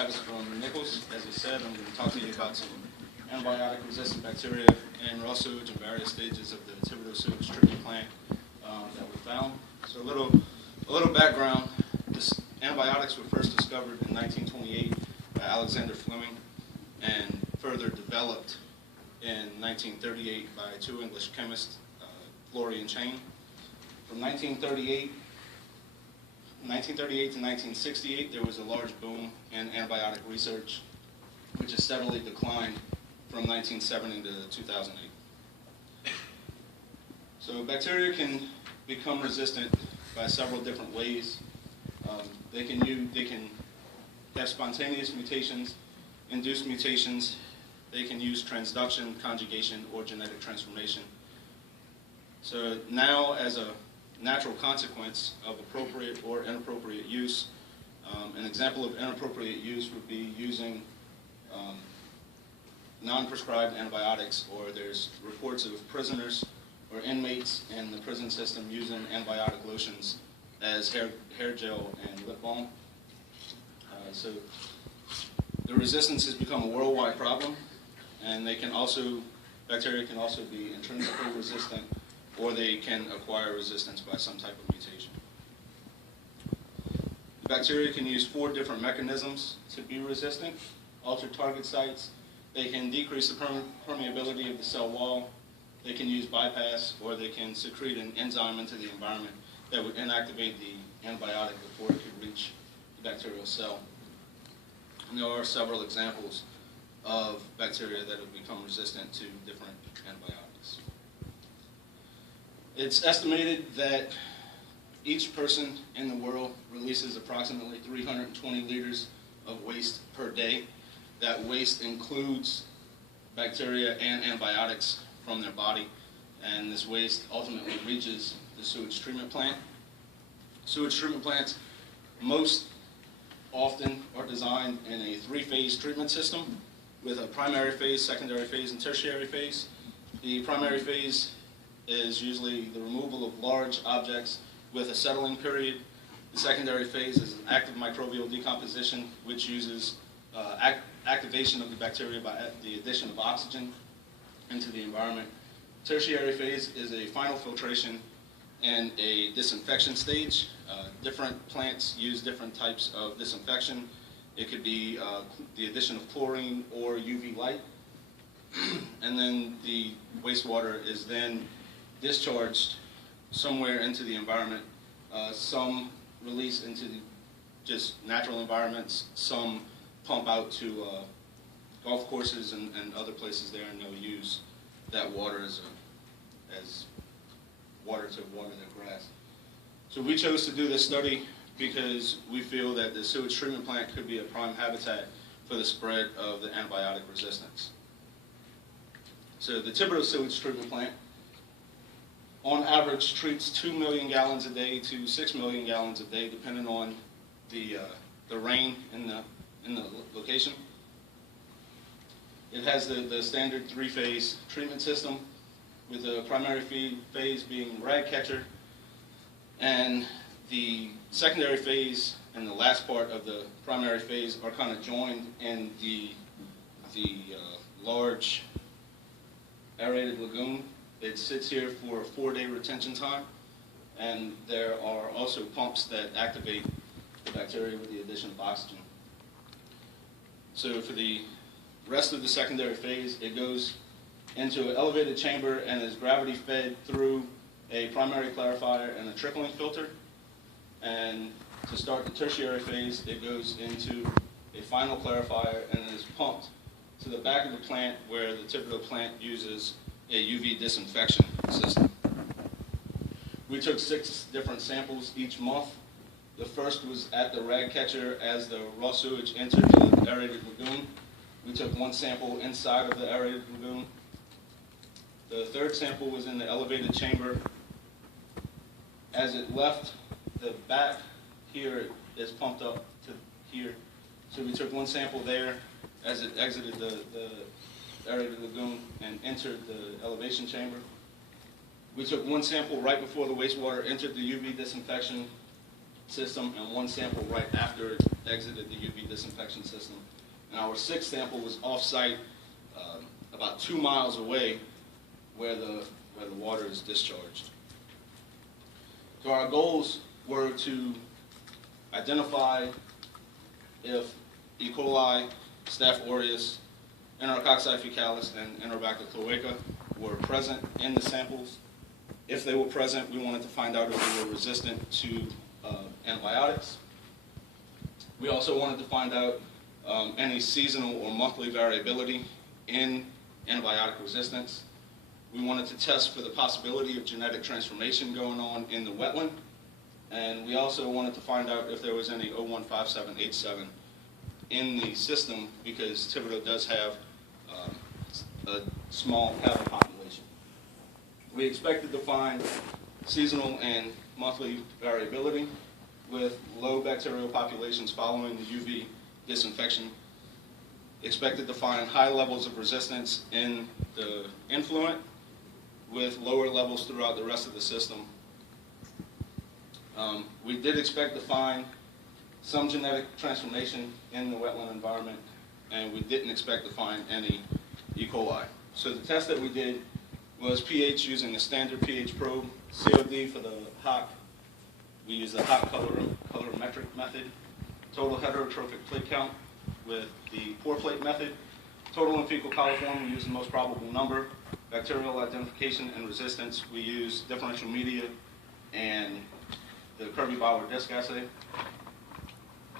Travis from Nichols. As I said, I'm going to talk to you about some antibiotic-resistant bacteria in raw sewage in various stages of the Thibodaux Sewage treatment plant that we found. So a little background. Antibiotics were first discovered in 1928 by Alexander Fleming and further developed in 1938 by two English chemists, Florey and Chain. From 1938 to 1968, there was a large boom in antibiotic research, which has steadily declined from 1970 to 2008. So bacteria can become resistant by several different ways. They can have spontaneous mutations, induced mutations. They can use transduction, conjugation, or genetic transformation. So now, as a natural consequence of appropriate or inappropriate use, an example of inappropriate use would be using non-prescribed antibiotics, or there's reports of prisoners or inmates in the prison system using antibiotic lotions as hair gel and lip balm. So the resistance has become a worldwide problem, and bacteria can also be intrinsically resistant, or they can acquire resistance by some type of mutation. The bacteria can use 4 different mechanisms to be resistant. Alter target sites. They can decrease the permeability of the cell wall. They can use bypass, or they can secrete an enzyme into the environment that would inactivate the antibiotic before it could reach the bacterial cell. And there are several examples of bacteria that have become resistant to different antibiotics. It's estimated that each person in the world releases approximately 320 liters of waste per day. That waste includes bacteria and antibiotics from their body, and this waste ultimately reaches the sewage treatment plant. Sewage treatment plants most often are designed in a 3-phase treatment system with a primary phase, secondary phase, and tertiary phase. The primary phase is usually the removal of large objects with a settling period. The secondary phase is an active microbial decomposition, which uses activation of the bacteria by the addition of oxygen into the environment. Tertiary phase is a final filtration and a disinfection stage. Different plants use different types of disinfection. It could be the addition of chlorine or UV light. And then the wastewater is then discharged somewhere into the environment. Some release into just natural environments. Some pump out to golf courses and other places there, and they'll use that water as water to water their grass. So we chose to do this study because we feel that the sewage treatment plant could be a prime habitat for the spread of the antibiotic resistance. So the Thibodaux Sewage treatment plant, on average, treats 2 million gallons a day to 6 million gallons a day, depending on the rain in the location. It has the standard 3-phase treatment system, with the primary phase being rag catcher, and the secondary phase and the last part of the primary phase are kind of joined in the large aerated lagoon. It sits here for a 4-day retention time, and there are also pumps that activate the bacteria with the addition of oxygen. So for the rest of the secondary phase, it goes into an elevated chamber and is gravity fed through a primary clarifier and a trickling filter. And to start the tertiary phase, it goes into a final clarifier and is pumped to the back of the plant, where the Thibodaux plant uses a UV disinfection system. We took 6 different samples each month. The first was at the rag catcher as the raw sewage entered the aerated lagoon. We took 1 sample inside of the aerated lagoon. The third sample was in the elevated chamber. As it left the back here, it is pumped up to here. So we took 1 sample there as it exited the aerated lagoon and entered the elevation chamber. We took 1 sample right before the wastewater entered the UV disinfection system and 1 sample right after it exited the UV disinfection system. And our 6th sample was off-site, about 2 miles away where the water is discharged. So our goals were to identify if E. coli, Staph aureus, Enterococci faecalis, and Enterobacter cloaca were present in the samples. If they were present, we wanted to find out if they were resistant to antibiotics. We also wanted to find out any seasonal or monthly variability in antibiotic resistance. We wanted to test for the possibility of genetic transformation going on in the wetland. And we also wanted to find out if there was any O15787 in the system, because Thibodaux does have a small cattle population. We expected to find seasonal and monthly variability with low bacterial populations following the UV disinfection. Expected to find high levels of resistance in the influent with lower levels throughout the rest of the system. We did expect to find some genetic transformation in the wetland environment, and we didn't expect to find any E. coli. So the test that we did was pH using a standard pH probe, COD for the HOC. We used the HOC colorimetric method, total heterotrophic plate count with the pore plate method, total and fecal coliform, we used the most probable number, bacterial identification and resistance, we used differential media and the Kirby-Bauer disc assay.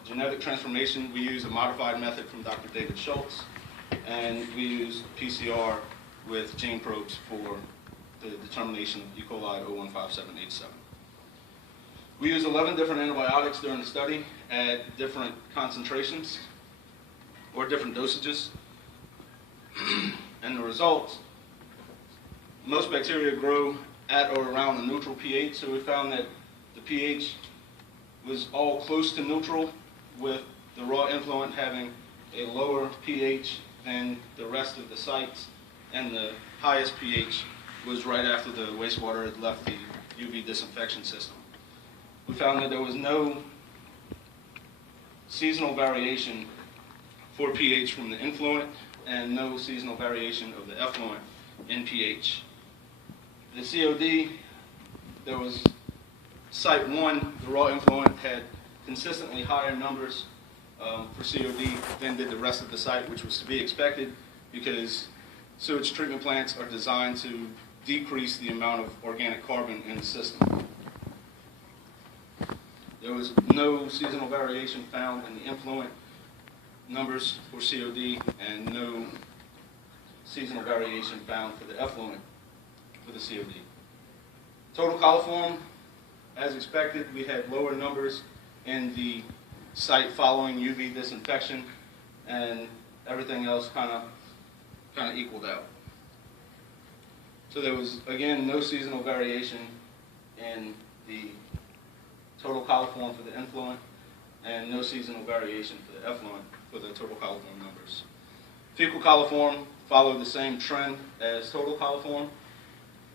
Genetic transformation, we use a modified method from Dr. David Schultz, and we use PCR with gene probes for the determination of E. coli 015787. We used 11 different antibiotics during the study at different concentrations or different dosages. And the results, most bacteria grow at or around a neutral pH, so we found that the pH was all close to neutral, with the raw influent having a lower pH than the rest of the sites, and the highest pH was right after the wastewater had left the UV disinfection system. We found that there was no seasonal variation for pH from the influent and no seasonal variation of the effluent in pH. The COD, there was site 1, the raw influent had consistently higher numbers for COD than did the rest of the site, which was to be expected because sewage treatment plants are designed to decrease the amount of organic carbon in the system. There was no seasonal variation found in the influent numbers for COD and no seasonal variation found for the effluent for the COD. Total coliform, as expected, we had lower numbers in the site following UV disinfection, and everything else kind of equaled out. So there was, again, no seasonal variation in the total coliform for the influent, and no seasonal variation for the effluent for the total coliform numbers. Fecal coliform followed the same trend as total coliform.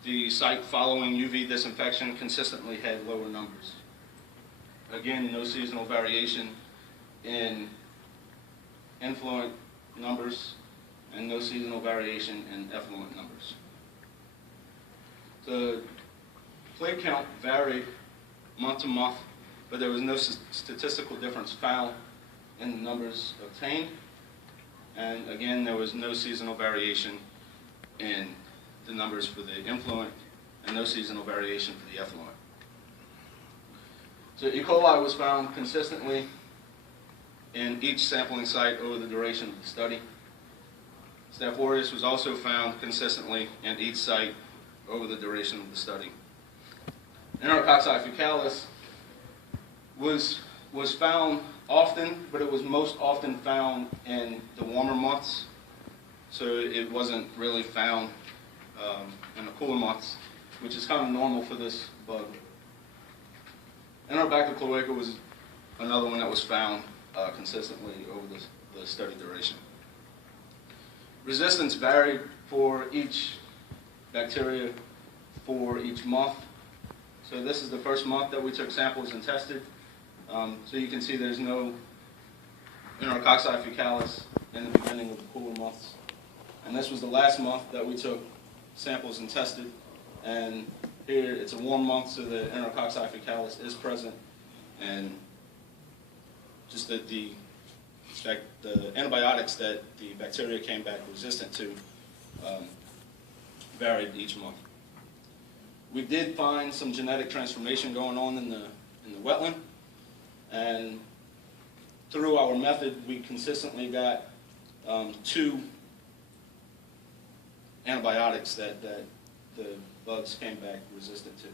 The site following UV disinfection consistently had lower numbers. Again, no seasonal variation in influent numbers and no seasonal variation in effluent numbers. The plate count varied month to month, but there was no statistical difference found in the numbers obtained. And again, there was no seasonal variation in the numbers for the influent and no seasonal variation for the effluent. So E. coli was found consistently in each sampling site over the duration of the study. Staph aureus was also found consistently in each site over the duration of the study. Enterococci faecalis was found often, but it was most often found in the warmer months. So it wasn't really found in the cooler months, which is kind of normal for this bug. Enterobacter cloaca was another one that was found consistently over the study duration. Resistance varied for each bacteria for each month. So this is the first month that we took samples and tested. So you can see there's no intercocci fecalis in the beginning of the cooler months. And this was the last month that we took samples and tested. And here it's a warm month, so the intercocci fecalis is present. And just that the antibiotics that the bacteria came back resistant to varied each month. We did find some genetic transformation going on in the wetland, and through our method, we consistently got 2 antibiotics that the bugs came back resistant to.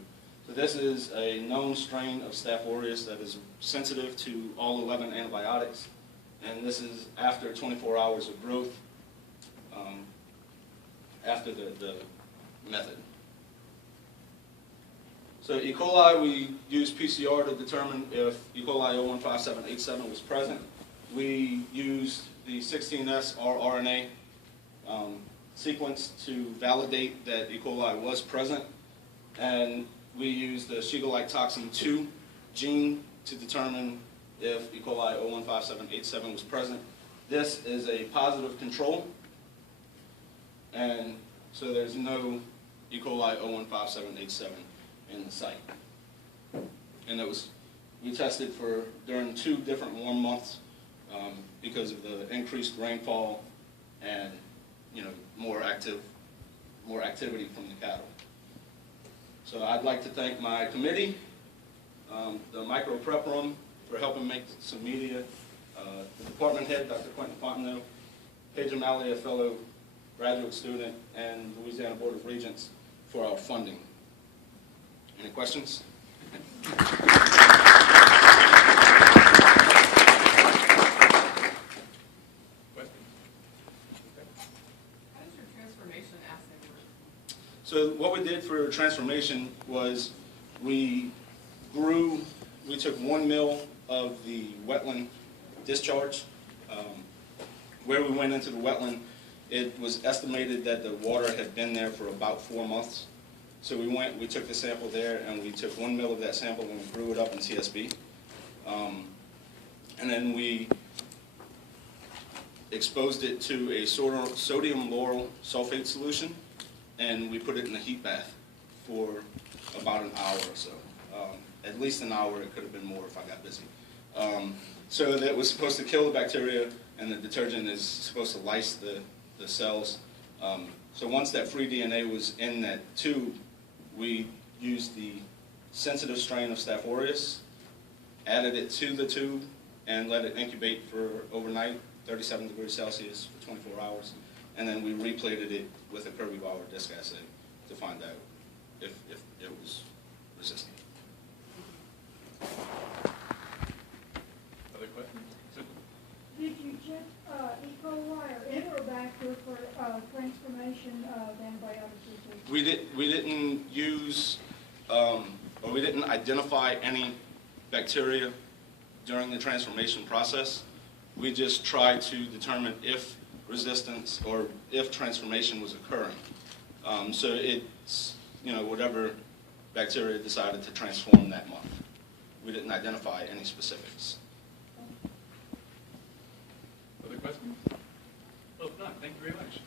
So this is a known strain of Staph aureus that is sensitive to all 11 antibiotics, and this is after 24 hours of growth after the method. So E. coli, we used PCR to determine if E. coli 015787 was present. We used the 16S rRNA sequence to validate that E. coli was present, and we used the Shiga-like toxin 2 gene to determine if E. coli 015787 was present. This is a positive control, and so there's no E. coli 015787 in the site. And we tested during 2 different warm months because of the increased rainfall and more activity from the cattle. So I'd like to thank my committee, the micro prep room for helping make some media, the department head, Dr. Quentin Fontenot, Paige O'Malley, a fellow graduate student, and Louisiana Board of Regents for our funding. Any questions? So what we did for transformation was we took 1 mil of the wetland discharge. Where we went into the wetland, it was estimated that the water had been there for about 4 months. So we took the sample there, and we took 1 mil of that sample and we grew it up in TSB. And then we exposed it to a sodium lauryl sulfate solution, and we put it in a heat bath for about an hour or so. At least an hour. It could have been more if I got busy. So that was supposed to kill the bacteria, and the detergent is supposed to lyse the cells. So once that free DNA was in that tube, we used the sensitive strain of Staph aureus, added it to the tube, and let it incubate for overnight, 37 degrees Celsius for 24 hours. And then we replated it with a Kirby-Bauer disc assay to find out if it was resistant. Other questions? Did you check E. coli or Enterobacter for transformation of antibiotic resistance? We didn't use, or we didn't identify any bacteria during the transformation process. We just tried to determine if resistance or if transformation was occurring. So it's, whatever bacteria decided to transform that month. We didn't identify any specifics. Other questions? Well, if not, thank you very much.